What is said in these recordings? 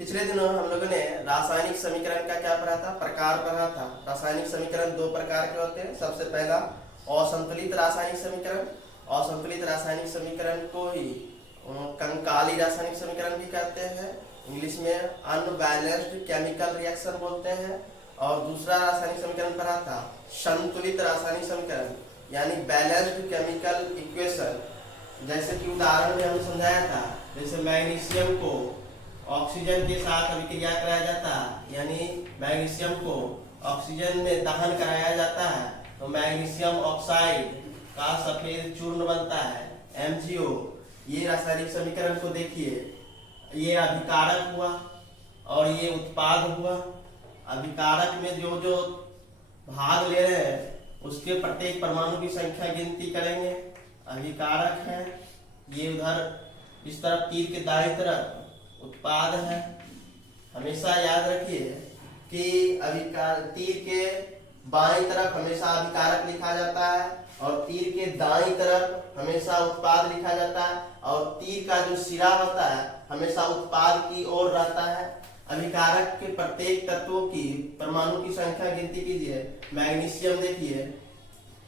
पिछले दिनों हम लोगों ने रासायनिक समीकरण का क्या पढ़ा था, प्रकार पढ़ा था। रासायनिक समीकरण दो प्रकार के होते हैं। सबसे पहला असंतुलित रासायनिक समीकरण। असंतुलित रासायनिक समीकरण को ही कंकाली रासायनिक समीकरण भी कहते हैं, इंग्लिश में अनबैलेंस्ड केमिकल रिएक्शन बोलते हैं। और दूसरा रासायनिक समीकरण पढ़ा था संतुलित रासायनिक समीकरण, यानी बैलेंस्ड केमिकल इक्वेशन। जैसे कि उदाहरण में हमने समझाया था, जैसे मैग्नीशियम को ऑक्सीजन के साथ अभिक्रिया कराया जाता है, यानी मैग्नीशियम को ऑक्सीजन में दहन कराया जाता है तो मैग्नीशियम ऑक्साइड का सफेद चूर्ण बनता है, MgO। ये रासायनिक समीकरण को देखिए, ये अभिकारक हुआ और ये उत्पाद हुआ। अभिकारक में जो जो भाग ले रहे हैं उसके प्रत्येक परमाणु की संख्या गिनती करेंगे। अभिकारक है, ये उधर इस तरफ तीर के दाईं तरफ उत्पाद है। हमेशा याद रखिए कि तीर के बाईं तरफ हमेशा अभिकारक लिखा जाता है और तीर के दाईं तरफ हमेशा उत्पाद लिखा जाता है, और तीर का जो सिरा होता है हमेशा उत्पाद की ओर रहता है। अभिकारक के प्रत्येक तत्वों की परमाणु की संख्या गिनती कीजिए। मैग्नीशियम देखिए,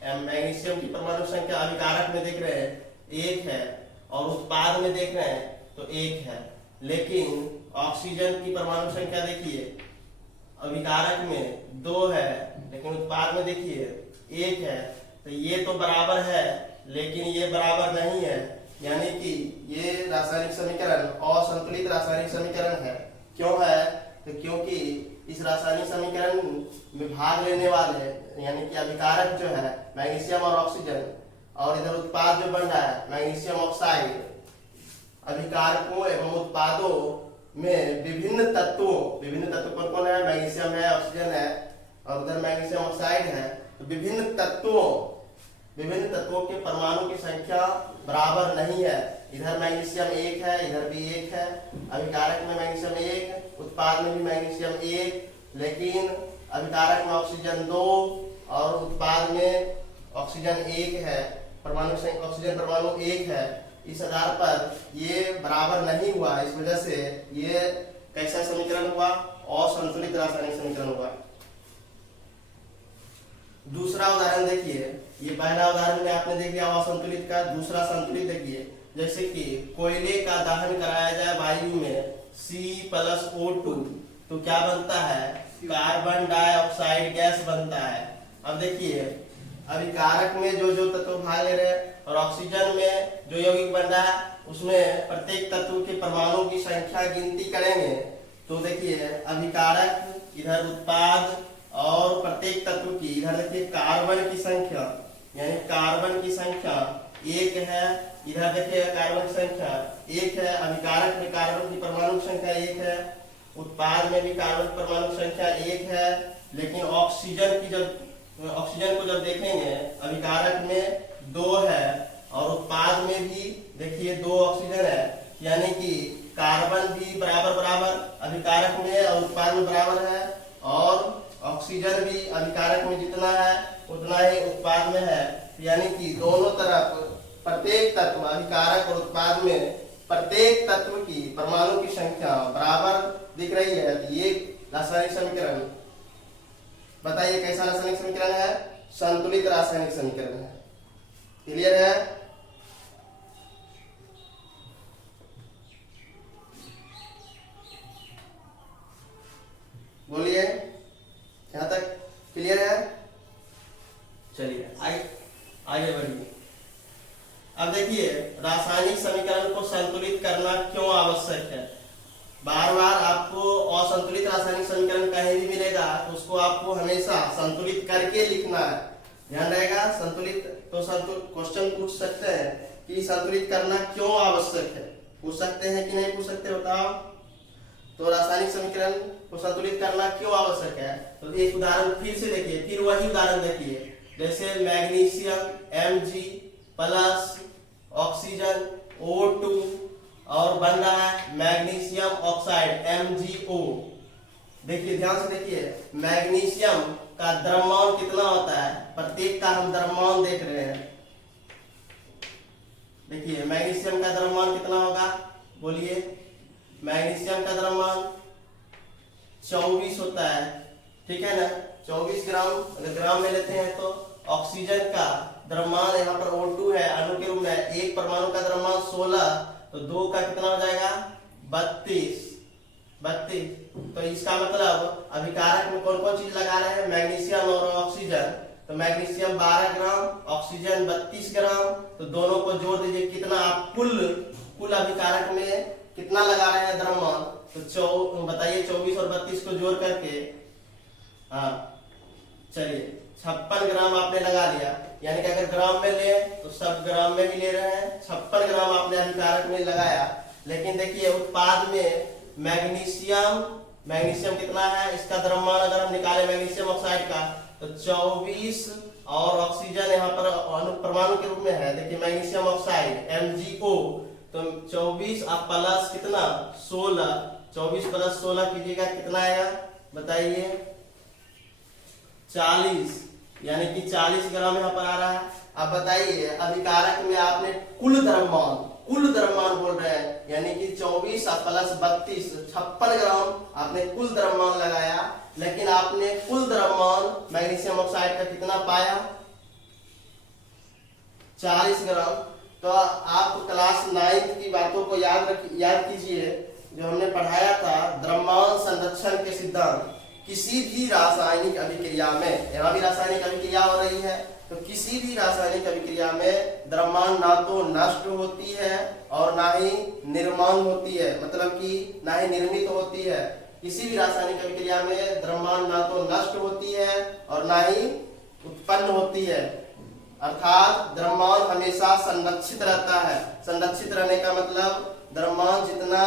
मैग्नीशियम की परमाणु संख्या अभिकारक में देख रहे हैं 1 है और उत्पाद में देख रहे हैं तो 1 है। लेकिन ऑक्सीजन की परमाणु संख्या देखिए, अभिकारक में 2 है लेकिन उत्पाद में देखिए 1 है। तो ये तो बराबर है लेकिन ये बराबर नहीं है, यानी कि ये रासायनिक समीकरण असंतुलित रासायनिक समीकरण है। क्यों है? तो क्योंकि इस रासायनिक समीकरण में भाग लेने वाले यानी कि अभिकारक जो है मैग्नीशियम और ऑक्सीजन, और इधर उत्पाद जो बन रहा है मैग्नीशियम ऑक्साइड, अभिकारकों एवं उत्पादों में विभिन्न तत्वों कौन है? मैग्नीशियम है, ऑक्सीजन है और उधर मैग्नीशियम ऑक्साइड है। तो विभिन्न तत्वों के परमाणु की संख्या बराबर नहीं है। इधर मैग्नीशियम 1 है, इधर भी 1 है। अभिकारक में मैग्नीशियम 1, उत्पाद में भी मैग्नीशियम 1, लेकिन अभिकारक में ऑक्सीजन 2 और उत्पाद में ऑक्सीजन 1 है। ऑक्सीजन परमाणु 1 है। इस आधार पर ये बराबर नहीं हुआ, इस वजह से ये कैसा समीकरण हुआ? असंतुलित रासायनिक समीकरण हुआ। दूसरा उदाहरण देखिए, ये पहला उदाहरण में आपने देख लिया असंतुलित का। दूसरा संतुलित देखिए, जैसे कि कोयले का दहन कराया जाए वायु में C+O2 तो क्या बनता है? कार्बन डाइऑक्साइड गैस बनता है। अब देखिए, अभिकारक में जो जो तत्व भाग ले रहे हैं और ऑक्सीजन में जो यौगिक बन रहा है उसमें प्रत्येक तत्व के परमाणु की संख्या गिनती करेंगे तो देखिए अभिकारक, इधर उत्पाद और प्रत्येक तत्व की, इधर देखिए कार्बन की संख्या, यानी कार्बन की संख्या 1 है। इधर देखिए कार्बन की संख्या 1 है। अभिकारक में कार्बन की परमाणु संख्या 1 है, उत्पाद में भी कार्बन की परमाणु संख्या 1 है। लेकिन ऑक्सीजन को जब देखेंगे अभिकारक में 2 है और उत्पाद में भी देखिए 2 ऑक्सीजन है, यानी कि कार्बन भी बराबर अभिकारक में और उत्पाद में बराबर है, और ऑक्सीजन भी अभिकारक में जितना है उतना ही उत्पाद में है। यानी कि दोनों तरफ प्रत्येक तत्व, अभिकारक और उत्पाद में प्रत्येक तत्व की परमाणु की संख्या बराबर दिख रही है। ये रासायनिक समीकरण, बताइए कैसा रासायनिक समीकरण है? संतुलित रासायनिक समीकरण है। क्लियर है? बोलिए, यहां तक क्लियर है? चलिए आगे बढ़िए। अब देखिए, रासायनिक समीकरण को संतुलित करना क्यों आवश्यक है? बार बार आपको असंतुलित रासायनिक समीकरण कहीं भी मिलेगा तो उसको आपको हमेशा संतुलित करके लिखना है। ध्यान रहेगा। संतुलित तो क्वेश्चन पूछ सकते हैं कि संतुलित करना क्यों आवश्यक है, पूछ सकते हैं कि नहीं पूछ सकते, बताओ। तो रासायनिक समीकरण को संतुलित करना क्यों आवश्यक है? तो एक उदाहरण फिर से देखिए, फिर वही उदाहरण देखिए। जैसे magnesium Mg plus oxygen O2 और बन रहा है मैग्नीशियम ऑक्साइड MgO। देखिए ध्यान से देखिए, मैग्नीशियम का द्रव्यमान कितना होता है? प्रत्येक का हम द्रव्यमान देख रहे हैं। देखिए मैग्नीशियम का द्रव्यमान कितना होगा, बोलिए। मैग्नीशियम का द्रव्यमान 24 होता है, ठीक है ना, 24 ग्राम। अगर ग्राम में लेते हैं तो ऑक्सीजन का द्रव्यमान यहाँ पर O2 है, अणु के रूप में, एक परमाणु का द्रव्यमान 16, तो 2 का कितना हो जाएगा 32। तो इसका मतलब अभिकारक में कौन कौन चीज लगा रहे हैं, मैग्नीशियम और ऑक्सीजन। तो मैग्नीशियम 12 ग्राम, ऑक्सीजन 32 ग्राम, तो दोनों को जोड़ दीजिए, कितना आप कुल अभिकारक में कितना लगा रहे हैं द्रव्यमान, तो बताइए 24 और 32 को जोड़ करके, हाँ चलिए 56 ग्राम आपने लगा लिया। यानी कि अगर ग्राम में ले तो सब ग्राम में ही ले रहे हैं, 56 ग्राम आपने अभिकारक में लगाया। लेकिन देखिए उत्पाद में मैग्नीशियम कितना है, इसका द्रव्यमान अगर हम निकाले मैग्नीशियम ऑक्साइड का तो 24, और ऑक्सीजन यहाँ पर परमाणु के रूप में है, देखिए मैग्नीशियम ऑक्साइड MgO, तो 24 अब प्लस कितना 16, 24 प्लस 16 कीजिएगा कितना आएगा बताइए 40, यानी कि 40 ग्राम यहाँ पर आ रहा है। अब बताइए अभिकारक में आपने कुल द्रव्यमान बोल रहे हैं, यानी कि 24 प्लस 32 56 ग्राम आपने कुल द्रव्यमान लगाया, लेकिन आपने कुल द्रव्यमान मैग्नीशियम ऑक्साइड का कितना पाया 40 ग्राम। तो आप क्लास 9 की बातों को याद कीजिए, जो हमने पढ़ाया था द्रव्यमान संरक्षण के सिद्धांत। किसी भी रासायनिक अभिक्रिया में, यहाँ भी रासायनिक अभिक्रिया हो रही है, तो किसी भी रासायनिक अभिक्रिया में द्रव्यमान ना तो नष्ट होती है और ना ही निर्माण होती है, मतलब कि ना ही निर्मित होती है। किसी भी रासायनिक अभिक्रिया में द्रव्यमान ना तो नष्ट होती है और ना ही उत्पन्न होती है, अर्थात द्रव्यमान हमेशा संरक्षित रहता है। संरक्षित रहने का मतलब द्रव्यमान जितना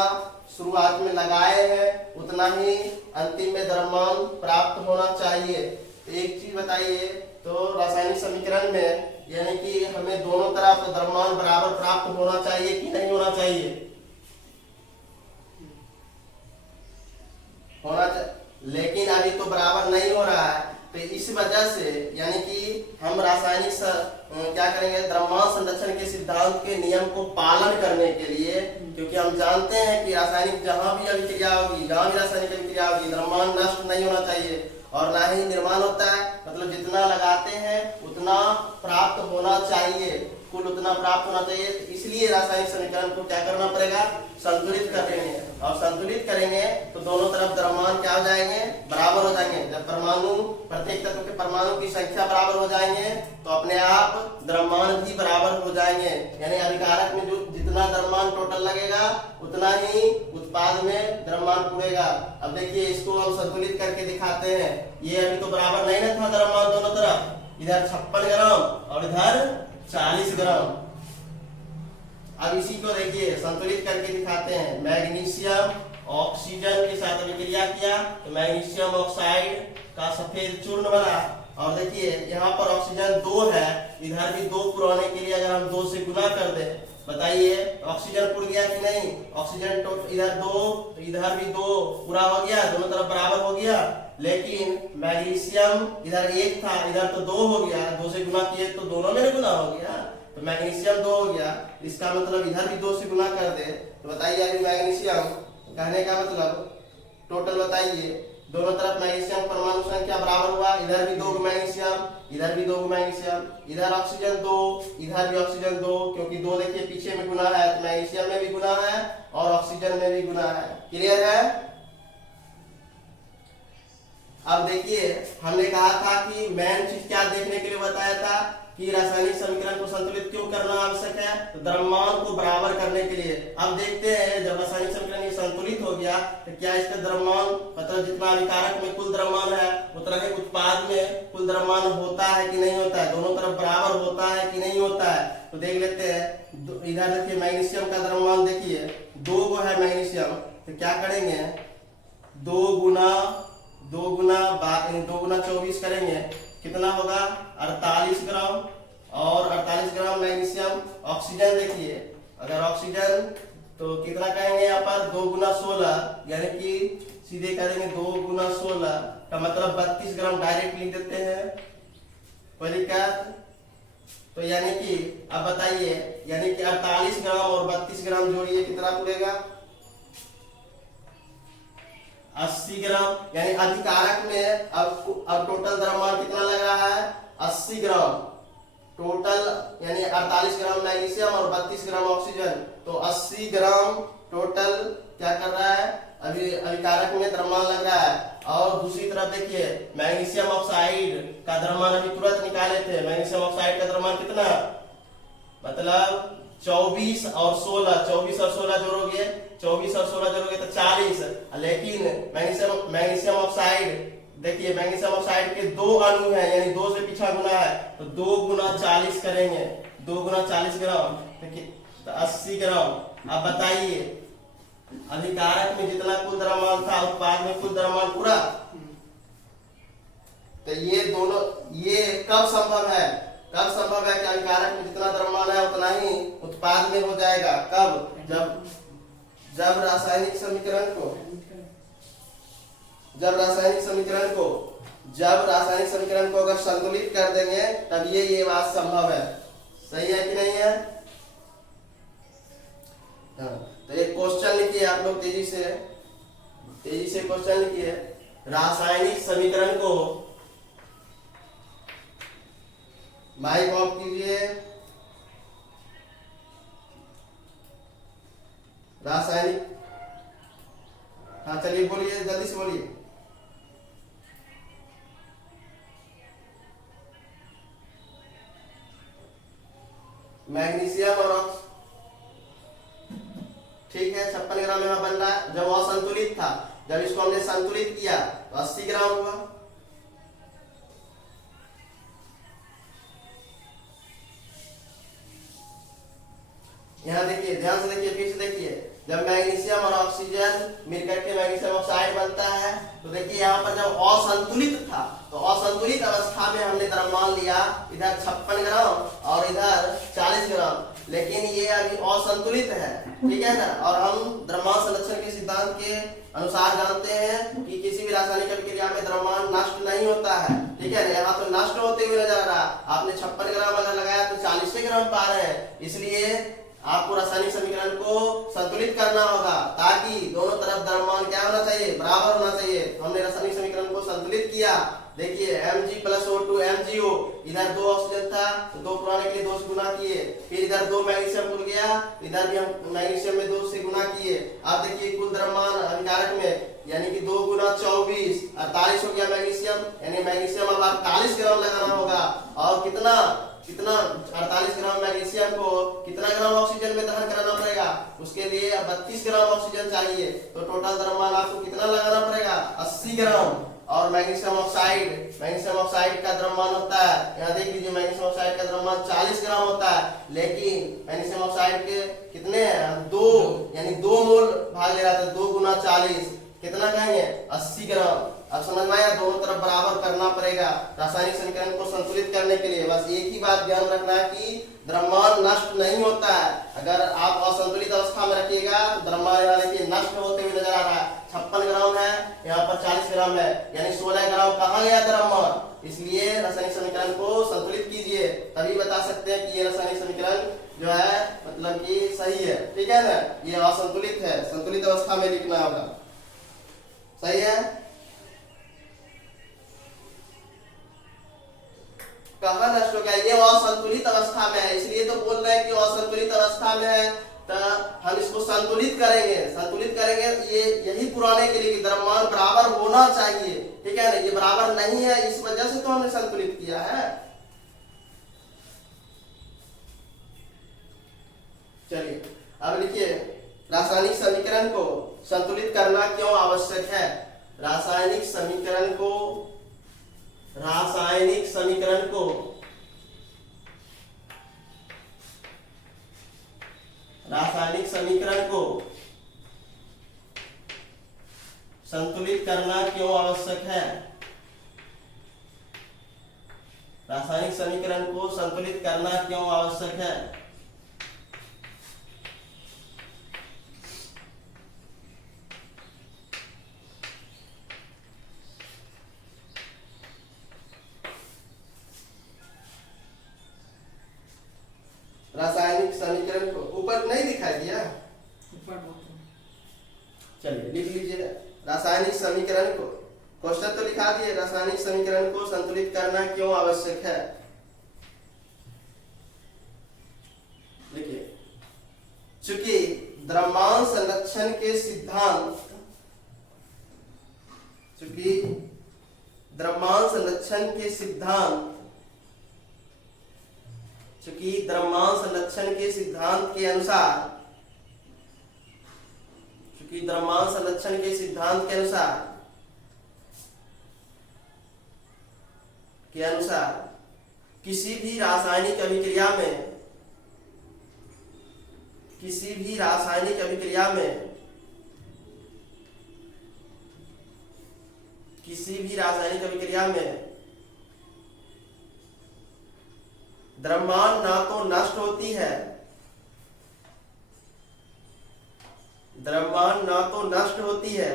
शुरुआत में लगाए हैं उतना ही अंतिम में द्रव्यमान प्राप्त होना चाहिए। तो एक चीज बताइए, तो रासायनिक समीकरण में यानी कि हमें दोनों तरफ द्रव्यमान बराबर प्राप्त होना चाहिए कि नहीं होना चाहिए, होना चाहिए, लेकिन अभी तो बराबर नहीं हो रहा है। तो इस वजह से यानी कि हम रासायनिक क्या करेंगे, द्रव्यमान संरक्षण के सिद्धांत के नियम को पालन करने के लिए, क्योंकि हम जानते हैं कि रासायनिक जहां भी रासायनिक अभिक्रिया होगी द्रव्यमान नष्ट नहीं होना चाहिए और ना ही निर्माण होता है, मतलब जितना लगाते हैं उतना प्राप्त होना चाहिए, कुल उतना प्राप्त होना चाहिए। तो इसलिए रासायनिक समीकरण को क्या करना पड़ेगा, संतुलित करेंगे, और संतुलित करेंगे तो दोनों तरफ द्रव्यमान क्या हो जाएंगे, बराबर हो जाएंगे। जब परमाणु, प्रत्येक तत्व के परमाणु की संख्या बराबर हो जाएंगे तो अपने आप द्रव्यमान भी बराबर हो जाएंगे, यानी अभिकारक में जो जितना द्रव्यमान टोटल लगेगा उतना ही उत्पाद में द्रव्यमान पूरेगा। अब देखिए इसको हम संतुलित करके दिखाते हैं, ये अभी तो बराबर नहीं ना था द्रव्यमान दोनों तरफ, इधर 56 ग्राम और इधर 40 ग्राम। अब इसी को देखिए संतुलित करके दिखाते हैं। मैग्नीशियम ऑक्सीजन के साथ अभिक्रिया किया तो मैग्नीशियम ऑक्साइड का सफेद चूर्ण बना, और देखिए यहाँ पर ऑक्सीजन 2 है, इधर भी 2 पुराने के लिए अगर हम 2 से गुना कर दें, बताइए ऑक्सीजन पुर गया कि नहीं, ऑक्सीजन तो इधर 2 तो इधर भी 2 पूरा हो गया, दोनों तरफ बराबर हो गया। लेकिन मैग्नीशियम इधर 1 था, इधर तो 2 हो गया, 2 से गुना किए तो दोनों में गुना हो गया, तो मैग्नीशियम 2 हो गया, इसका मतलब इधर भी 2 से गुना कर दे तो बताइए अभी मैग्नीशियम, कहने का मतलब टोटल बताइए, दोनों तरफ मैग्नीशियम परमाणु संख्या बराबर हुआ, इधर भी 2 मैग्नीशियम, इधर भी 2 मैग्नीशियम, इधर ऑक्सीजन 2, इधर भी ऑक्सीजन 2, क्योंकि 2 देखिए पीछे में गुना है तो मैग्नीशियम में भी गुना है और ऑक्सीजन में भी गुना है। क्लियर है? अब देखिए हमने कहा था कि मेन चीज क्या देखने के लिए बताया था कि रासायनिक समीकरण को संतुलित क्यों करना आवश्यक है, तो द्रव्यमान को बराबर करने के लिए। अब देखते हैं जब रासायनिक समीकरण संतुलित हो गया तो क्या इसका द्रव्यमान, मतलब जितना अभिकारक में कुल द्रव्यमान है उतना ही उत्पाद में कुल द्रव्यमान होता है कि नहीं होता है, दोनों तरफ बराबर होता है कि नहीं होता है। तो देख लेते हैं, इधर देखिए मैग्नीशियम का द्रव्यमान देखिए 2 है मैग्नीशियम, तो क्या करेंगे 2 गुना 24 करेंगे, कितना होगा 48 ग्राम, और 48 ग्राम मैग्नीशियम। ऑक्सीजन देखिए, अगर ऑक्सीजन तो कितना कहेंगे यहाँ पर 2 गुना 16, यानी कि सीधे करेंगे 2 गुना 16 का मतलब 32 ग्राम डायरेक्ट लिख देते हैं, कोई दिक्कत? तो यानी कि अब बताइए, यानी कि 48 ग्राम और 32 ग्राम जोड़िए कितना पूरेगा 80 ग्राम, यानी अभिकारक में अब टोटल द्रव्यमान कितना लग रहा है? 80 ग्राम टोटल, यानी 48 ग्राम मैग्नीशियम और 32 ग्राम ऑक्सीजन, तो 80 ग्राम टोटल क्या कर रहा है? अभी अभिकारक में द्रव्यमान लग रहा है। और दूसरी तरफ देखिए मैग्नीशियम ऑक्साइड का द्रव्यमान अभी तुरंत निकाले थे। मैग्नीशियम ऑक्साइड का द्रव्यमान कितना? मतलब 24 और 16 जोड़ोगे, 24 और 16 जोड़ोगे तो 40। लेकिन मैग्नीशियम ऑक्साइड, देखिए मैग्नीशियम ऑक्साइड के 2 अणु हैं, यानी 2 से पीछा गुना है, तो 2 गुना 40 करेंगे, 2 गुना 40 ग्राम, तो 80 ग्राम। अब बताइए अभिकारक में जितना कुल द्रव्यमान था उत्पाद में कुल द्रव्यमान पूरा, तो ये दोनों, ये कब संभव है? कब संभव है कि अभिकारक में जितना द्रव्यमान है उतना ही उत्पाद में हो जाएगा? कब? जब रासायनिक समीकरण को अगर संतुलित कर देंगे तब ये बात संभव है। सही है कि नहीं है? तो एक क्वेश्चन लिखिए आप लोग, तेजी से क्वेश्चन लिखिए। रासायनिक समीकरण को, माइक ऑफ कीजिए। रासायनिक, हाँ चलिए बोलिए, जल्दी से बोलिए। मैग्नीशियम और ठीक है 56 ग्राम यहाँ बन रहा है। जब असंतुलित था, जब इसको हमने संतुलित किया तो 80 ग्राम हुआ। यहाँ देखिए, ध्यान से देखिए, फिर से देखिए, जब मैग्नीशियम और ऑक्सीजन मिलकर के मैग्नीशियम ऑक्साइड बनता है, तो देखिए यहाँ पर जब असंतुलित था तो असंतुलित अवस्था में हमने द्रव्यमान लिया, इधर 56 ग्राम और इधर 40 ग्राम, लेकिन ये अभी असंतुलित है, ठीक है ना। और हम द्रव्यमान संरक्षण के सिद्धांत के अनुसार जानते हैं कि किसी भी रासायनिक अभिक्रिया में द्रव्यमान नष्ट नहीं होता है, ठीक है ना। यहाँ तो नष्ट होते हुए नजर आ रहा, आपने 56 ग्राम अगर लगाया तो 40 ग्राम पा रहे हैं। इसलिए आपको रासायनिक समीकरण को संतुलित करना होगा ताकि दोनों तरफ द्रव्यमान क्या होना चाहिए? बराबर होना चाहिए। हमने रासायनिक समीकरण को संतुलित किया, देखिए Mg + O2 MgO, इधर 2 ऑक्सीजन था तो 2 पुराने के लिए 2 से गुना किए, फिर इधर 2 मैग्नीशियम जुड़ गया, इधर भी हम मैग्नीशियम में 2 से गुना किए। अब देखिए कुल द्रव्यमान अभिकारक में, यानी कि 2 गुना 24, 48 हो गया मैग्नीशियम, यानी मैग्नीशियम अब 48 ग्राम लगाना होगा। और कितना 48 ग्राम मैग्नीशियम को कितना ग्राम ऑक्सीजन में दहन कराना पड़ेगा? उसके लिए 32 ग्राम ऑक्सीजन चाहिए, तो टोटल द्रव्यमान आपको कितना लगाना पड़ेगा? 80 ग्राम। और मैग्नीशियम ऑक्साइड का द्रव्यमान होता है, यहाँ देख लीजिए, मैग्नीशियम ऑक्साइड का द्रव्यमान 40 ग्राम होता है, लेकिन मैग्नीशियम ऑक्साइड के कितने हैं? 2, यानी 2 मोल भाग ले रहा था, 2 गुना 40, कितना कहेंगे? 80 ग्राम। अब समझ में आया, दोनों तरफ बराबर करना पड़ेगा रासायनिक समीकरण को संतुलित करने के लिए। बस एक ही बात ध्यान रखना है कि द्रव्यमान नष्ट नहीं होता है। अगर आप असंतुलित अवस्था में रखिएगा तो द्रव्यमान यहाँ देखिए नष्ट होते हुए नजर आ रहा है। 56 ग्राम है, यहाँ पर 40 ग्राम है, यानी 16 ग्राम कहाँ गया द्रव्यमान? इसलिए रासायनिक समीकरण को संतुलित कीजिए, तभी बता सकते हैं कि ये रासायनिक समीकरण जो है मतलब कि सही है, ठीक है ना। ये असंतुलित है, संतुलित अवस्था में लिखना होगा। सही है? कहाँ नष्ट हो गया? ये असंतुलित अवस्था में है, इसलिए तो बोल रहे हैं कि असंतुलित अवस्था में है, तो हम इसको संतुलित करेंगे। ये यही पुराने के लिए द्रव्यमान बराबर होना चाहिए, ठीक है ना। ये बराबर नहीं है, इस वजह से तो हमने संतुलित किया है। चलिए अब लिखिए, रासायनिक समीकरण को संतुलित करना क्यों आवश्यक है? रासायनिक समीकरण को संतुलित करना क्यों आवश्यक है? रासायनिक समीकरण को संतुलित करना क्यों आवश्यक है? रासायनिक समीकरण को ऊपर नहीं दिखाई दिया, चलिए लिख लीजिए। रासायनिक समीकरण को, क्वेश्चन तो लिखा दिए, रासायनिक समीकरण को संतुलित करना क्यों आवश्यक है। देखिए, चूंकि द्रव्यमान संरक्षण के सिद्धांत, चूंकि द्रव्यमान संरक्षण के सिद्धांत, चूंकि द्रव्यमान संरक्षण के सिद्धांत के अनुसार, चूंकि द्रव्यमान संरक्षण के सिद्धांत के अनुसार किसी भी रासायनिक अभिक्रिया में, किसी भी रासायनिक अभिक्रिया में, किसी भी रासायनिक अभिक्रिया में द्रव्यमान ना तो नष्ट होती है, द्रव्यमान ना तो नष्ट होती है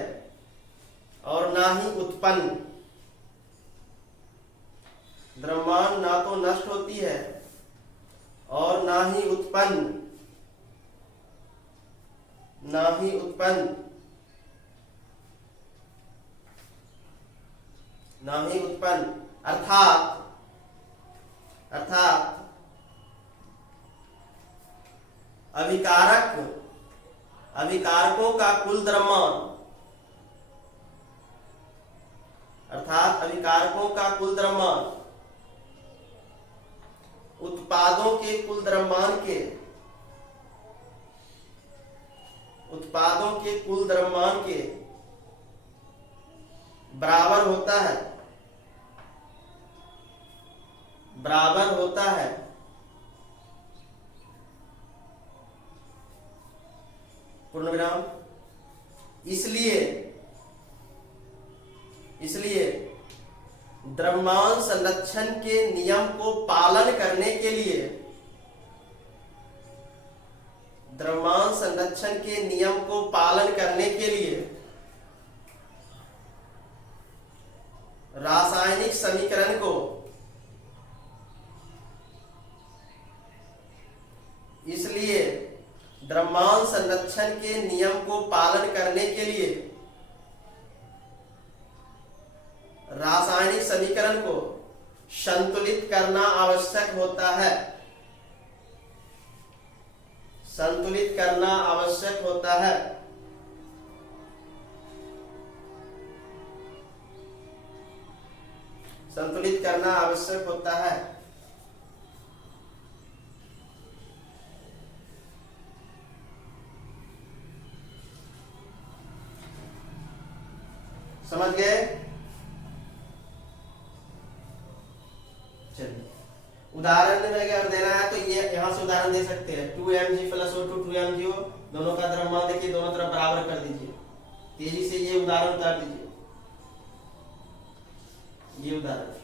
और ना ही उत्पन्न, द्रव्यमान ना तो नष्ट होती है और ना ही उत्पन्न, ना ही उत्पन्न, ना ही उत्पन्न, अर्थात अभिकारकों का कुल द्रव्यमान, अर्थात अभिकारकों का कुल द्रव्यमान उत्पादों के कुल द्रव्यमान के, उत्पादों के कुल द्रव्यमान के बराबर होता है, बराबर होता है। पूर्ण विराम। इसलिए द्रव्यमान संरक्षण के नियम को पालन करने के लिए, द्रव्यमान संरक्षण के नियम को पालन करने के लिए रासायनिक समीकरण को, इसलिए द्रव्यमान संरक्षण के नियम को पालन करने के लिए रासायनिक समीकरण को संतुलित करना आवश्यक होता है, संतुलित करना आवश्यक होता है। संतुलित करना आवश्यक होता है। समझ गए? चलिए, उदाहरण में अगर देना है तो ये यहां से उदाहरण दे सकते हैं। 2mg + O2 2mgO, दोनों का द्रव्यमान देखिए, दोनों तरफ बराबर कर दीजिए। तेजी से ये उदाहरण उतार दीजिए, ये उदाहरण।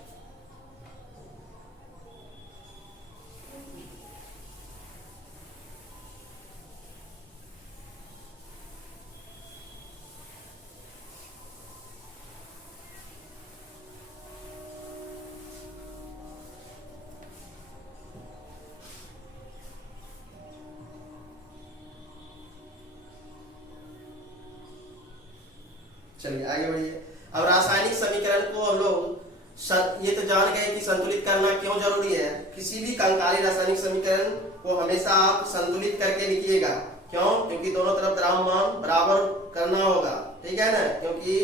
चलिए आगे बढ़िए। अब रासायनिक समीकरण को हम लोग ये तो जान गए कि संतुलित करना क्यों जरूरी है। किसी भी कंकाली रासायनिक समीकरण को हमेशा आप संतुलित करके लिखिएगा। क्यों? क्योंकि दोनों तरफ द्रव्यमान बराबर करना होगा, ठीक है ना। क्योंकि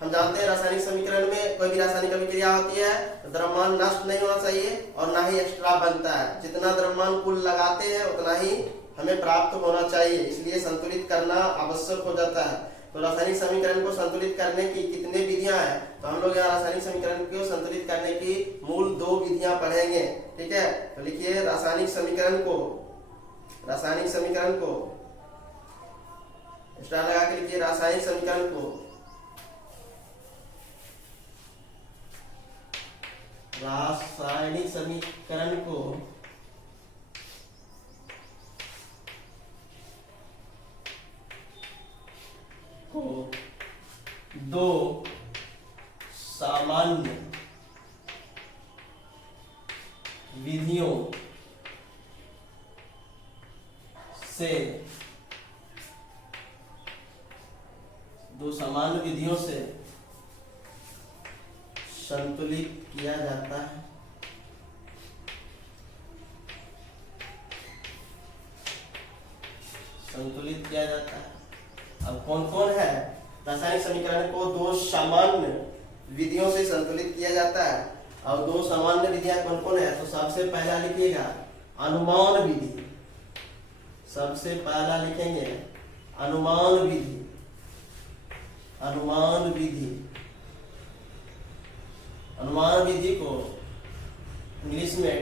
हम जानते हैं रासायनिक समीकरण में कोई भी रासायनिक अभिक्रिया होती है तो द्रव्यमान नष्ट नहीं होना चाहिए और ना ही एक्स्ट्रा बनता है। जितना द्रव्यमान कुल लगाते हैं उतना ही हमें प्राप्त होना चाहिए, इसलिए संतुलित करना आवश्यक हो जाता है। तो रासायनिक समीकरण को संतुलित करने की कितने विधियां हैं, तो हम लोग यहाँ रासायनिक समीकरण को संतुलित करने की मूल 2 विधियां पढ़ेंगे, ठीक है। तो लिखिए रासायनिक समीकरण को स्टार लगा के लिखिए। रासायनिक समीकरण को दो सामान्य विधियों से विधियों से संतुलित किया जाता है। संतुलित किया जाता है। अब कौन कौन है? रासायनिक समीकरण को दो सामान्य विधियों से संतुलित किया जाता है। और दो सामान्य विधियां कौन कौन है? तो सबसे पहला लिखिएगा अनुमान विधि। सबसे पहला लिखेंगे अनुमान विधि। अनुमान विधि, अनुमान विधि को इंग्लिश में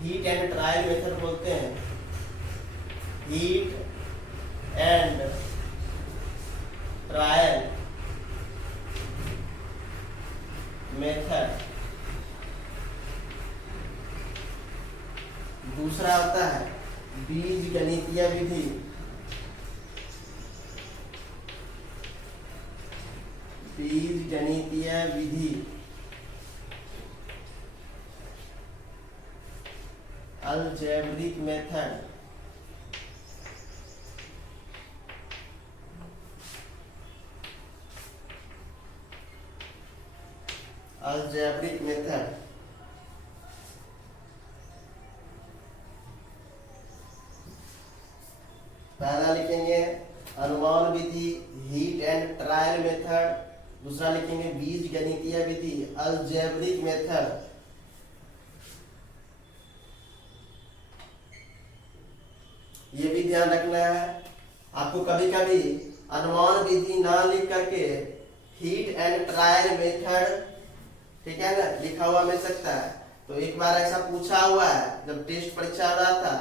हीट एंड ट्रायल मेथड बोलते हैं। Heat and trial method. दूसरा होता है बीज गणितीय विधि। बीज गणितीय विधि, अलजेब्रिक मेथड। Algebraic method. पहला लिखेंगे अनुमान विधि, हीट एंड ट्रायल मेथड। दूसरा लिखेंगे बीज गणितीय विधि, अलजेब्रिक मेथड। ये भी ध्यान रखना है आपको, कभी कभी अनुमान विधि ना लिख करके हीट एंड ट्रायल मेथड, ठीक है ना, लिखा हुआ मिल सकता है। तो एक बार ऐसा पूछा हुआ है जब टेस्ट परीक्षा हो रहा था,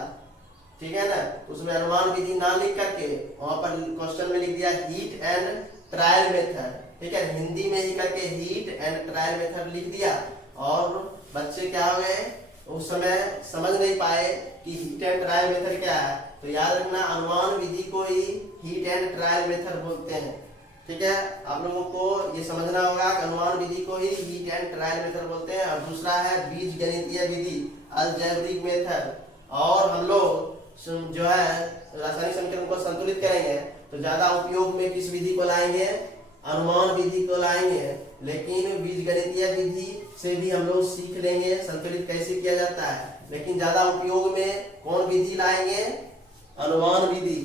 ठीक है ना, उसमें अनुमान विधि ना लिख करके वहां पर क्वेश्चन में लिख दिया हीट एंड ट्रायल मेथड, ठीक है, हिंदी में ही करके हीट एंड ट्रायल मेथड लिख दिया। और बच्चे क्या हो गए, उस समय समझ नहीं पाए कि हीट एंड ट्रायल मेथड क्या है। तो याद रखना अनुमान विधि को ही हीट एंड ट्रायल मेथड बोलते हैं, ठीक है। आप लोगों को ये समझना होगा कि अनुमान विधि को ही हीट एंड ट्रायल मेथड बोलते हैं। और दूसरा है बीज गणितीय विधि, अलजेब्रिक मेथड। और हम लोग जो है रासायनिक समीकरण को संतुलित करेंगे तो ज्यादा उपयोग में किस विधि को लाएंगे? अनुमान विधि को लाएंगे। लेकिन बीज गणितीय विधि से भी हम लोग सीख लेंगे संतुलित कैसे किया जाता है। लेकिन ज्यादा उपयोग में कौन विधि लाएंगे? अनुमान विधि,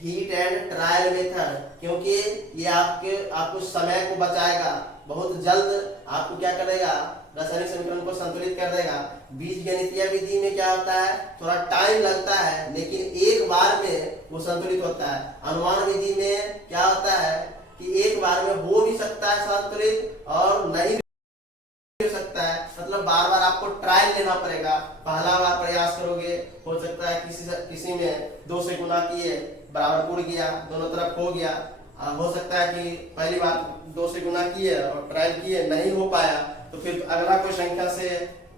हीट एंड ट्रायल मेथड, क्योंकि ये आपको समय को बचाएगा। बहुत जल्द आपको क्या करेगा? रासायनिक समीकरण को संतुलित कर देगा। बीज गणितीय विधि में क्या होता है, थोड़ा टाइम लगता है लेकिन एक बार में वो संतुलित होता है। अनुमान विधि में क्या होता है कि एक बार में हो भी सकता है संतुलित और नहीं भी हो सकता है, मतलब बार बार आपको ट्रायल लेना पड़ेगा। पहला बार प्रयास करोगे, हो सकता है किसी में 2 से गुना किए बराबर उड़ गया, दोनों तरफ हो गया। हो सकता है कि पहली बार 2 से गुना किए और ट्रायल किए, नहीं हो पाया तो फिर अगला कोई संख्या से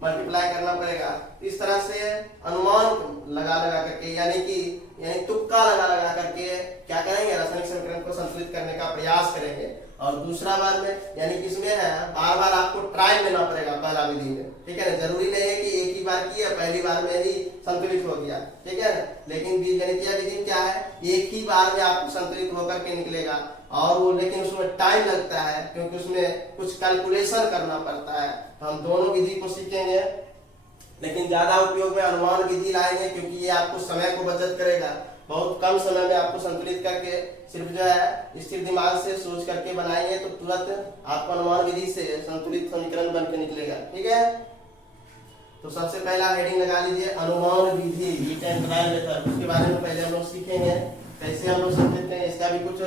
मल्टीप्लाई करना पड़ेगा। इस तरह से अनुमान लगा करके यानी तुक्का लगा करके क्या करेंगे? रासायनिक समीकरण को संतुलित करने का प्रयास करेंगे। और दूसरा बार में यानी किसमें है, बार बार आपको ट्रायल लेना पड़ेगा पहला विधि में, ठीक है ना। जरूरी नहीं है कि एक ही बार किया पहली बार में ही संतुलित हो गया, ठीक है ना। लेकिन बीज गणितीय विधि क्या है, एक ही बार में आपको संतुलित होकर के निकलेगा। और वो लेकिन उसमें टाइम लगता है क्योंकि उसमें कुछ कैलकुलेशन करना पड़ता है। तो हम दोनों विधि को सीखेंगे, लेकिन ज्यादा उपयोग में अनुमान विधि लाएंगे क्योंकि ये आपको समय को बचत करेगा। बहुत कम समय में आपको संतुलित करके सिर्फ जो है स्थिर दिमाग से सोच करके बनाएंगे तो तुरंत आपको अनुमान विधि से संतुलित समीकरण बन के निकलेगा, ठीक है। तो सबसे पहला हेडिंग लगा लीजिए अनुमान विधि, हीट एंड ट्रायल मेथड। उसके बारे में पहले हम लोग सीखेंगे कैसे हम लोग समझते हैं। इसका भी कुछ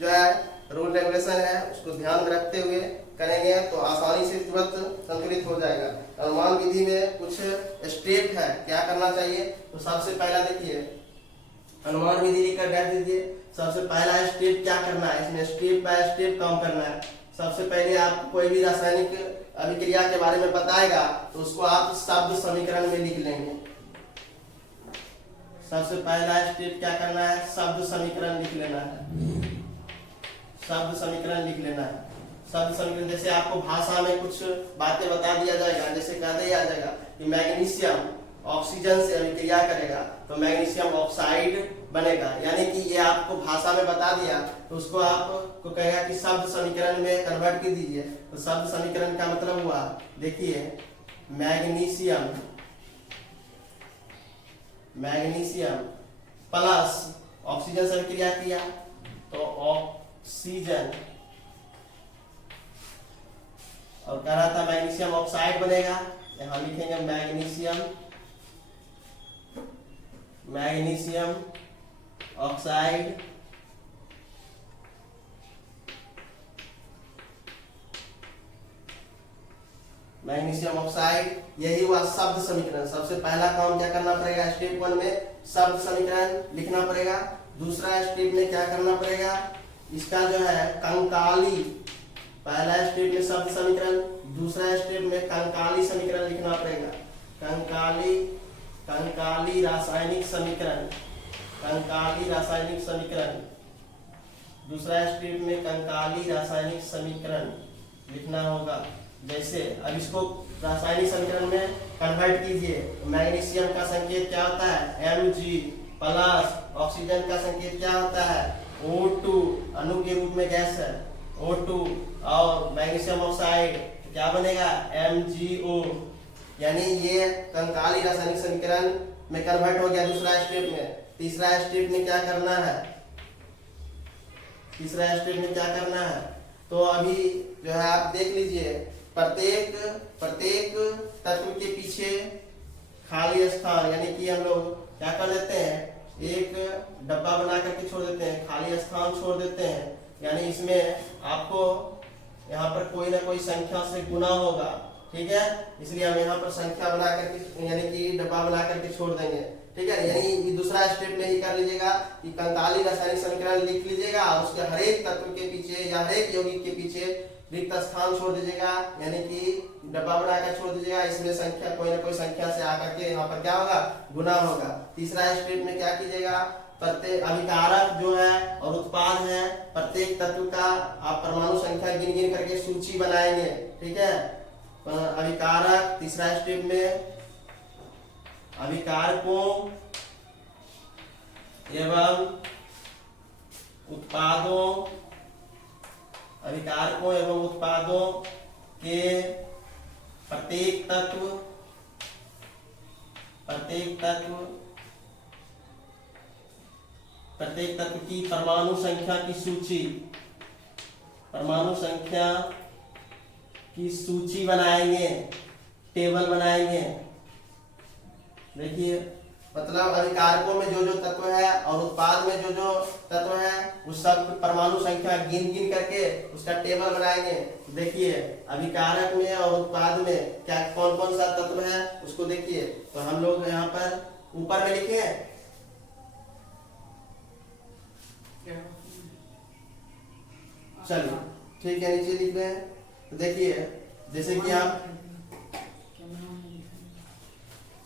जो है रूल रेगुलेशन है, उसको ध्यान में रखते हुए करेंगे तो आसानी से तुरंत संतुलित हो जाएगा। अनुमान विधि में कुछ स्टेप है, क्या करना चाहिए। तो सबसे पहला देखिए अनुमान विधि लिखकर रख दीजिए। सबसे पहला स्टेप क्या करना है, इसमें स्टेप बाय स्टेप काम करना है। सबसे पहले आप कोई भी रासायनिक अभिक्रिया के बारे में बताएगा तो उसको आप शब्द समीकरण में लिख लेंगे। सबसे पहला स्टेप क्या करना है, शब्द समीकरण लिख लेना है। शब्द समीकरण लिख लेना है। शब्द समीकरण जैसे आपको भाषा में कुछ बातें बता दिया जाएगा, जैसे कह दिया जाएगा कि मैग्नीशियम ऑक्सीजन से अभिक्रिया करेगा तो मैग्नीशियम ऑक्साइड बनेगा। यानी कि ये आपको भाषा में बता दिया तो उसको आपको कहेगा कि शब्द समीकरण में कन्वर्ट कर दीजिए। तो शब्द समीकरण का मतलब हुआ, देखिए मैग्नीशियम प्लस ऑक्सीजन से क्रिया किया तो ऑक्सीजन, और कह रहा था मैग्नीशियम ऑक्साइड बनेगा, यहां लिखेंगे मैग्नीशियम ऑक्साइड। मैग्नीशियम ऑक्साइड, यही हुआ शब्द समीकरण। सबसे पहला काम क्या करना पड़ेगा, स्टेप 1 में शब्द समीकरण लिखना पड़ेगा। दूसरा स्टेप में क्या करना पड़ेगा, इसका जो है कंकाली, पहला स्टेप में शब्द समीकरण, दूसरा स्टेप में कंकाली समीकरण लिखना पड़ेगा। कंकाली रासायनिक समीकरण, दूसरा स्टेप में कंकाली रासायनिक समीकरण लिखना होगा। जैसे अब इसको रासायनिक समीकरण में कन्वर्ट कीजिए। मैग्नीशियम का संकेत क्या होता है, Mg प्लस ऑक्सीजन का संकेत क्या होता है, O2, अणु के रूप में गैस है O2, और मैग्नीशियम ऑक्साइड क्या बनेगा, MgO। यानी ये कंकाली रासायनिक समीकरण में कन्वर्ट हो गया दूसरा स्टेप में। तीसरा स्टेप में क्या करना है, तो अभी जो है आप देख लीजिए, प्रत्येक तत्व के पीछे खाली स्थान, यानी कि हम लोग क्या कर देते हैं, एक डब्बा बना करके छोड़ देते हैं, खाली स्थान छोड़ देते हैं। यानी इसमें आपको यहाँ पर कोई ना कोई संख्या से गुना होगा, ठीक है, इसलिए हम यहाँ पर संख्या बना करके यानी कि डब्बा बना करके छोड़ देंगे, ठीक है। यानी दूसरा स्टेप में ही कर लीजिएगा कि कंकाली रासायनिक समीकरण लिख लीजिएगा, उसके हर एक तत्व के पीछे या हर एक यौगिक के पीछे रिक्त स्थान छोड़ दीजिएगा, यानी कि डब्बा बनाकर छोड़ दीजिएगा। इसमें संख्या कोई ना कोई संख्या से आकर के यहाँ पर क्या होगा, गुना होगा। तीसरा स्टेप में क्या कीजिएगा, प्रत्येक अभिकारक जो है और उत्पाद है, प्रत्येक तत्व का आप परमाणु संख्या गिन गिन करके सूची बनाएंगे, ठीक है। अभिकारक, तीसरा स्टेप में अभिकारकों एवं उत्पादों के प्रत्येक तत्व की परमाणु संख्या की सूची बनाएंगे, टेबल बनाएंगे। देखिए, मतलब अभिकारकों में जो जो तत्व है और उत्पाद में जो जो तत्व है उस सब परमाणु संख्या गिन गिन करके उसका टेबल बनाएंगे। देखिए, अभिकारक में और उत्पाद में क्या कौन कौन सा तत्व है उसको देखिए। तो हम लोग यहाँ पर ऊपर में लिखे हैं, चलिए ठीक है, नीचे लिख रहे हैं। तो देखिए, जैसे कि आप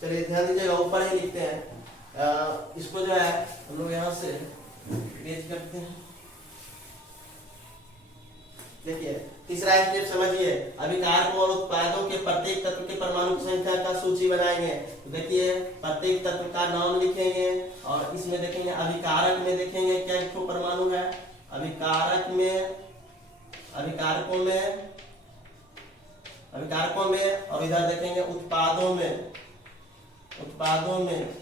चलिए ध्यान दीजिएगा, ऊपर ही लिखते हैं। इसको जो है हम लोग यहाँ से पेज करते हैं। देखिए, तीसरा स्टेप समझिए, अभिकारकों और उत्पादों के प्रत्येक तत्व के परमाणु संख्या का सूची बनाएंगे। तो देखिए, प्रत्येक तत्व का नाम लिखेंगे और इसमें देखेंगे अभिकारक में देखेंगे क्या एक परमाणु है, अभिकारकों में और इधर देखेंगे उत्पादों में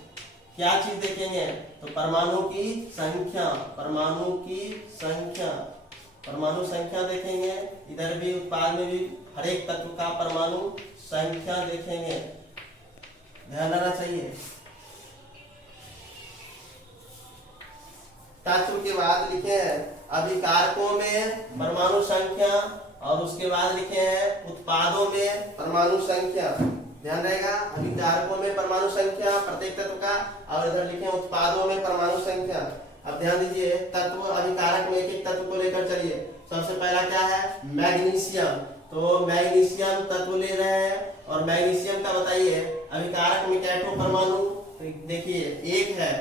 क्या चीज देखेंगे, तो परमाणु संख्या देखेंगे। इधर भी उत्पाद में भी हर एक तत्व का परमाणु संख्या देखेंगे, ध्यान रखना चाहिए। तत्व के बाद लिखे हैं अभिकारकों में परमाणु संख्या और उसके बाद लिखे हैं उत्पादों में परमाणु संख्या, ध्यान रहेगा। अभिकारकों में परमाणु संख्या प्रत्येक तत्व का और इधर लिखे उत्पादों में परमाणु संख्या। अब ध्यान दीजिए, तत्व अभिकारक में एक एक तत्व को लेकर चलिए। सबसे पहला क्या है, मैग्नीशियम। तो मैग्नीशियम तत्व ले रहे हैं और मैग्नीशियम का बताइए अभिकारक में क्या परमाणु, देखिए एक है,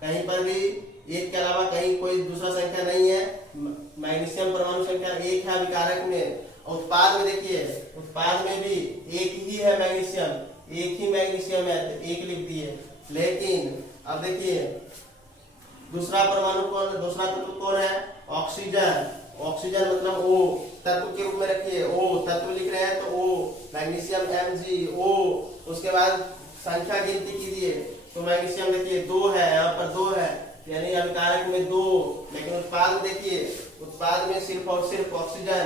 कहीं पर भी एक के अलावा कहीं कोई दूसरा संख्या नहीं है। मैग्नीशियम परमाणु संख्या एक है अभिकारक में। उत्पाद में देखिए, उत्पाद में भी एक ही है मैग्नीशियम, एक ही मैग्नीशियम है तो एक लिख दिए। लेकिन अब देखिए दूसरा परमाणु कौन, दूसरा तत्व कौन है, ऑक्सीजन। ऑक्सीजन मतलब O तत्व के रूप में रखिए, O तत्व लिख रहे हैं तो O, मैग्नीशियम MgO। उसके बाद संख्या गिनती कीजिए तो मैग्नीशियम देखिए 2 है, यहाँ पर 2 है, यानी अभिकारक में 2, लेकिन उत्पाद में देखिए, उत्पाद में सिर्फ और सिर्फ ऑक्सीजन